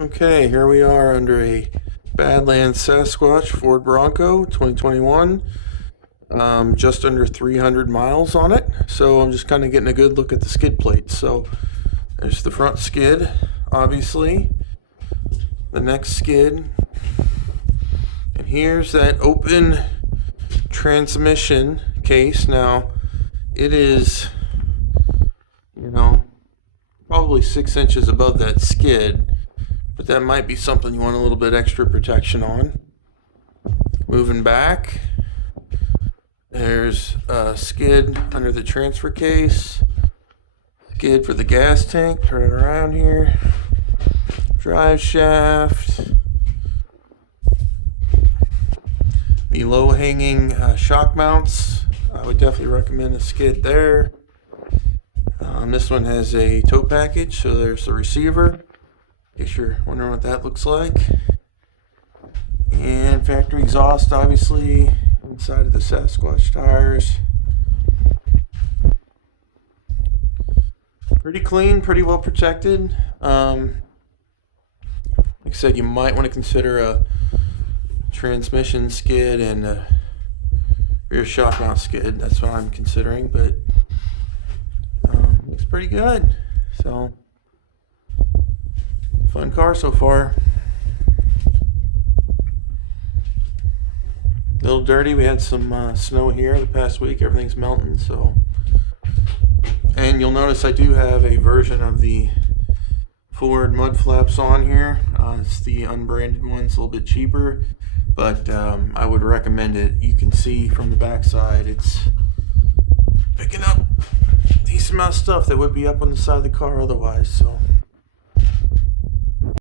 Okay, here we are under a Badlands Sasquatch Ford Bronco 2021. Just under 300 miles on it. So I'm just kind of getting a good look at the skid plates. So there's the front skid, obviously. The next skid. And here's that open transmission case. Now, it is, probably 6 inches above that skid. But that might be something you want a little bit extra protection on. Moving back, there's a skid under the transfer case, skid for the gas tank, turn it around here, drive shaft, the low hanging shock mounts. I would definitely recommend a skid there. This one has a tow package, so there's the receiver. In case you're wondering what that looks like. And factory exhaust, obviously, inside of the Sasquatch tires. Pretty clean, pretty well protected. Like I said, you might want to consider a transmission skid and a rear shock mount skid. That's what I'm considering, but looks pretty good. So, fun car so far. A little dirty. We had some snow here the past week. Everything's melting. So, and you'll notice I do have a version of the Ford mud flaps on here. It's the unbranded one. It's a little bit cheaper, but I would recommend it. You can see from the backside it's picking up a decent amount of stuff that would be up on the side of the car otherwise. So.